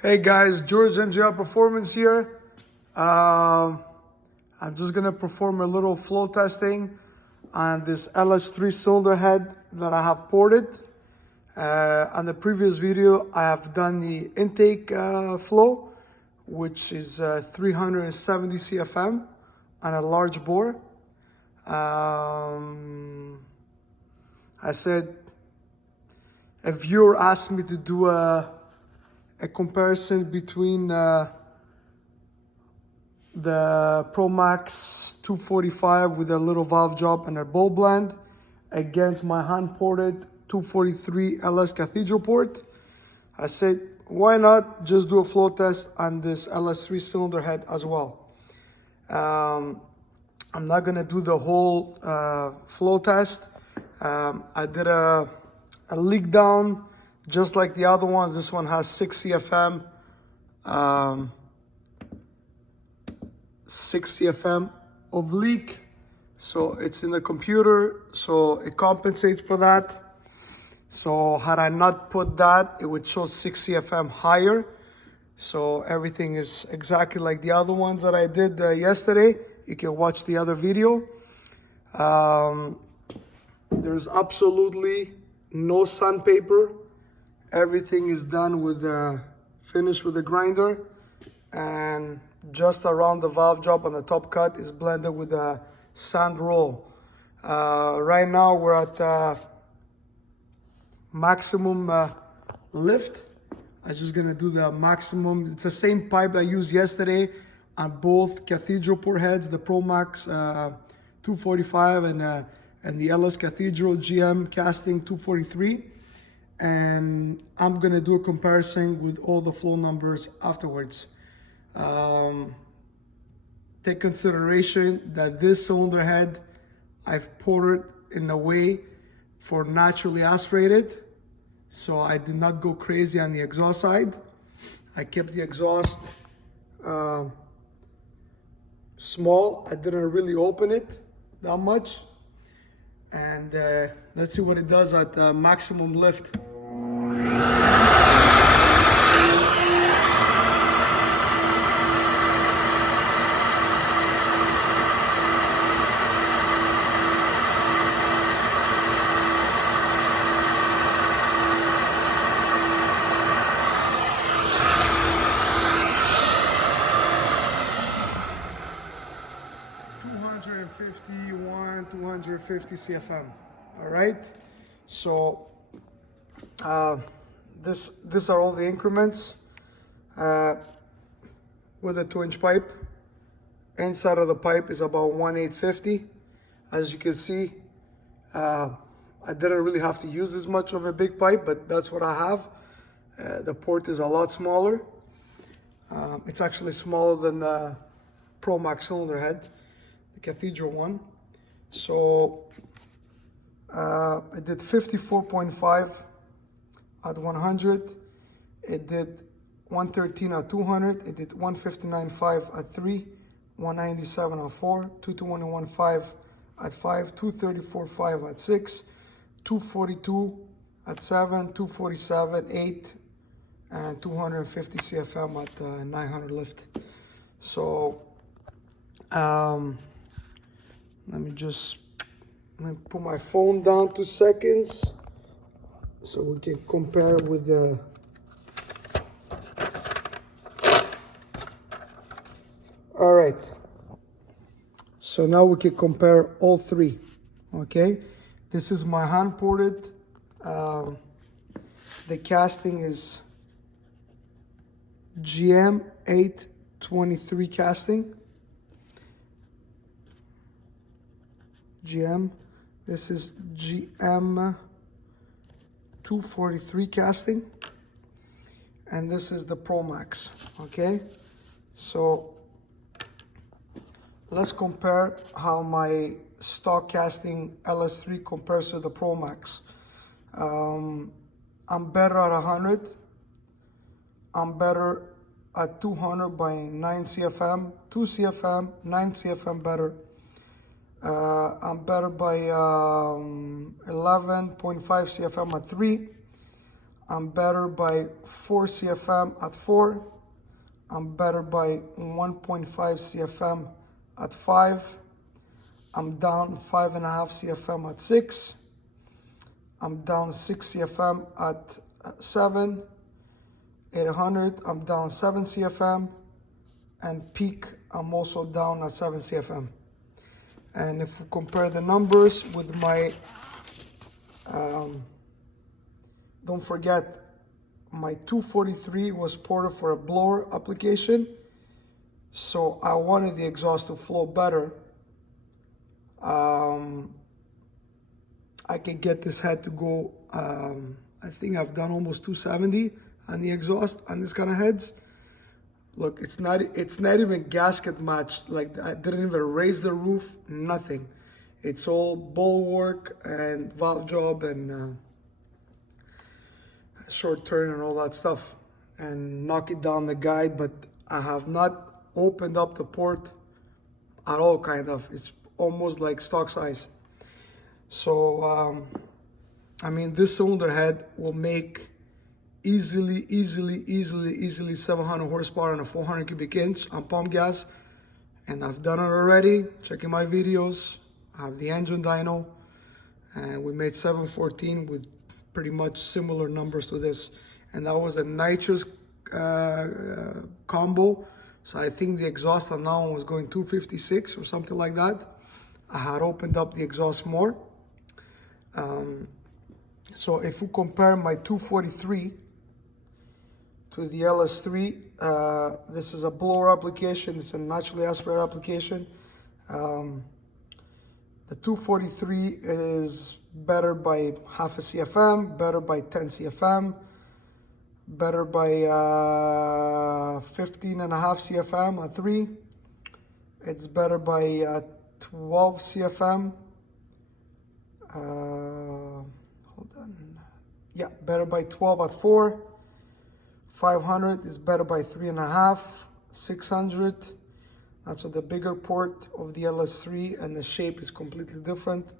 Hey guys, George NGL Performance here. I'm just gonna perform a little flow testing on this ls3 cylinder head that I have ported. On the previous video, I have done the intake flow, which is 370 CFM on a large bore. I said, a viewer asked me to do a comparison between the Pro Max 245 with a little valve job and a bowl blend against my hand-ported 243 LS cathedral port. I said, why not just do a flow test on this ls3 cylinder head as well? I'm not gonna do the whole flow test. I did a leak down just like the other ones. This one has 6 CFM, 6 CFM of leak. So it's in the computer, so it compensates for that. So had I not put that, it would show 6 CFM higher. So everything is exactly like the other ones that I did yesterday. You can watch the other video. There's absolutely no sandpaper. Everything is done with finished with the grinder, and just around the valve job on the top cut is blended with a sand roll. Right now we're at maximum lift. I'm just gonna do the maximum. It's the same pipe I used yesterday on both cathedral port heads, the Pro Max 245 and the LS Cathedral GM casting 243. And I'm gonna do a comparison with all the flow numbers afterwards. Take consideration that this cylinder head I've poured in a way for naturally aspirated, so I did not go crazy on the exhaust side. I kept the exhaust small. I didn't really open it that much. And let's see what it does at maximum lift. $251, 250 CFM. All right. So these are all the increments with a 2-inch pipe. Inside of the pipe is about 1,850. As you can see, I didn't really have to use as much of a big pipe, but that's what I have. The port is a lot smaller. It's actually smaller than the Pro Max cylinder head, the cathedral one. So I did 54.5 at 100. It did 113 at 200. It did 159.5 at 3, 197 at 4, 221.5 at 5, 234.5 at 6, 242 at 7, 247, 8, and 250 CFM at 900 lift. So let me put my phone down 2 seconds so we can compare with the all right. So now we can compare all three. Okay, this is my hand ported. The casting is GM 823 casting. GM. This is GM 243 casting. And this is the Pro Max. Okay, so let's compare how my stock casting ls3 compares to the Pro Max. I'm better at 100. I'm better at 200 by 9 CFM, 2 CFM, 9 CFM better. I'm better by 11.5 CFM at 3. I'm better by 4 CFM at 4. I'm better by 1.5 CFM at 5. I'm down 5.5 CFM at 6. I'm down 6 CFM at 7. 800, I'm down 7 CFM. And peak, I'm also down at 7 CFM. And if we compare the numbers with my, don't forget, my 243 was ported for a blower application. So I wanted the exhaust to flow better. I could get this head to go, I think I've done almost 270 on the exhaust on this kind of heads. Look, it's not even gasket matched. Like, I didn't even raise the roof, nothing. It's all bulwark and valve job and short turn and all that stuff, and knock it down the guide. But I have not opened up the port at all, kind of. It's almost like stock size. So, I mean, this cylinder head will make easily 700 horsepower on a 400 cubic inch on pump gas. And I've done it already, checking my videos. I have the engine dyno, and we made 714 with pretty much similar numbers to this. And that was a nitrous combo. So I think the exhaust on that one was going 256 or something like that. I had opened up the exhaust more. So if we compare my 243 to the ls3, this is a blower application, it's a naturally aspirated application. The 243 is better by half a CFM, better by 10 CFM, better by 15.5 CFM at 3. It's better by 12 CFM. Hold on. Yeah, better by 12 at 4. 500 is better by 3.5. 600. That's the bigger port of the ls3, and the shape is completely different.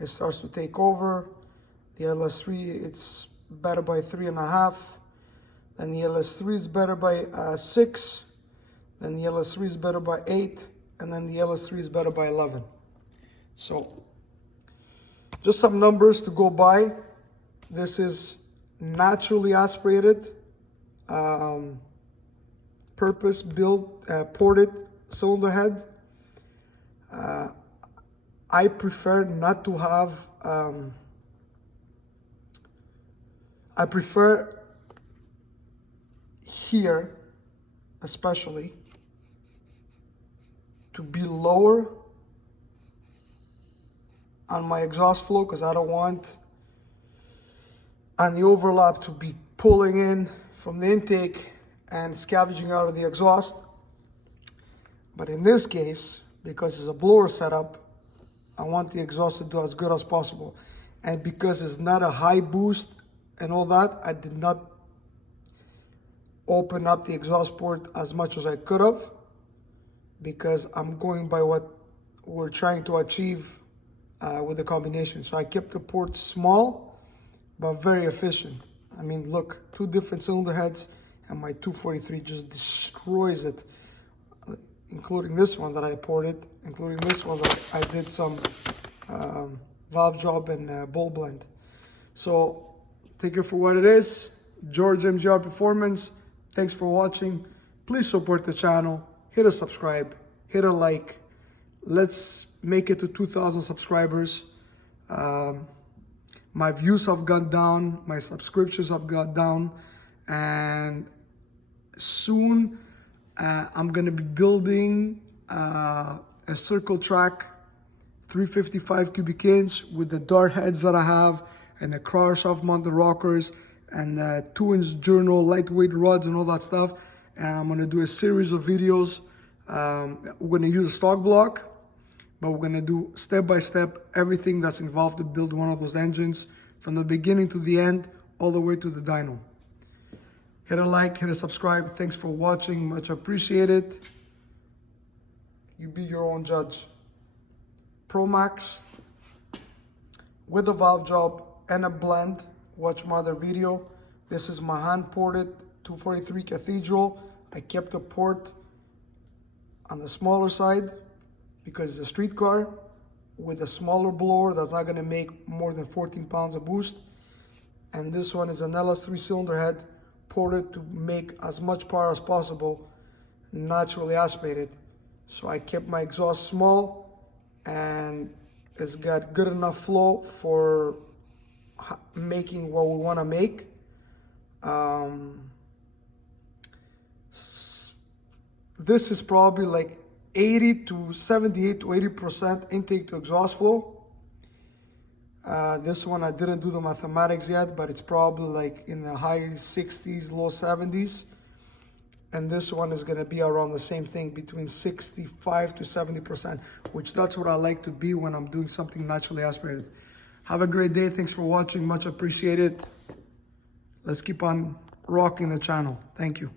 It starts to take over. The ls3, it's better by 3.5. Then the ls3 is better by 6. Then the ls3 is better by 8. And then the ls3 is better by 11. So, just some numbers to go by. This is naturally aspirated, purpose-built, ported cylinder head. I prefer not to have, I prefer here, especially, to be lower on my exhaust flow, because I don't want on the overlap to be pulling in from the intake and scavenging out of the exhaust. But in this case, because it's a blower setup, I want the exhaust to do as good as possible. And because it's not a high boost and all that, I did not open up the exhaust port as much as I could have, because I'm going by what we're trying to achieve with the combination. So I kept the port small, but very efficient. I mean, look, 2 different cylinder heads, and my 243 just destroys it, including this one that I ported, including this one that I did some valve job and bowl blend. So take it for what it is. George MGR Performance, thanks for watching. Please support the channel, hit a subscribe, hit a like. Let's make it to 2,000 subscribers. My views have gone down, my subscriptions have gone down, and soon I'm gonna be building a circle track 355 cubic inch with the dart heads that I have, and the crawler shaft mounted rockers, and 2-inch journal lightweight rods and all that stuff. And I'm gonna do a series of videos. We're gonna use a stock block, but we're gonna do step by step everything that's involved to build one of those engines from the beginning to the end, all the way to the dyno. Hit a like, hit a subscribe. Thanks for watching, much appreciated. You be your own judge. Pro Max with a valve job and a blend. Watch my other video. This is my hand-ported 243 Cathedral. I kept the port on the smaller side because it's a street car with a smaller blower that's not gonna make more than 14 pounds of boost. And this one is an ls3 cylinder head ported to make as much power as possible, naturally aspirated. So I kept my exhaust small and it's got good enough flow for making what we want to make. This is probably like 80 to 78 to 80% intake to exhaust flow. This one I didn't do the mathematics yet, but it's probably like in the high 60s, low 70s. And this one is gonna be around the same thing, between 65 to 70%, which that's what I like to be when I'm doing something naturally aspirated. Have a great day. Thanks for watching. Much appreciated. Let's keep on rocking the channel. Thank you.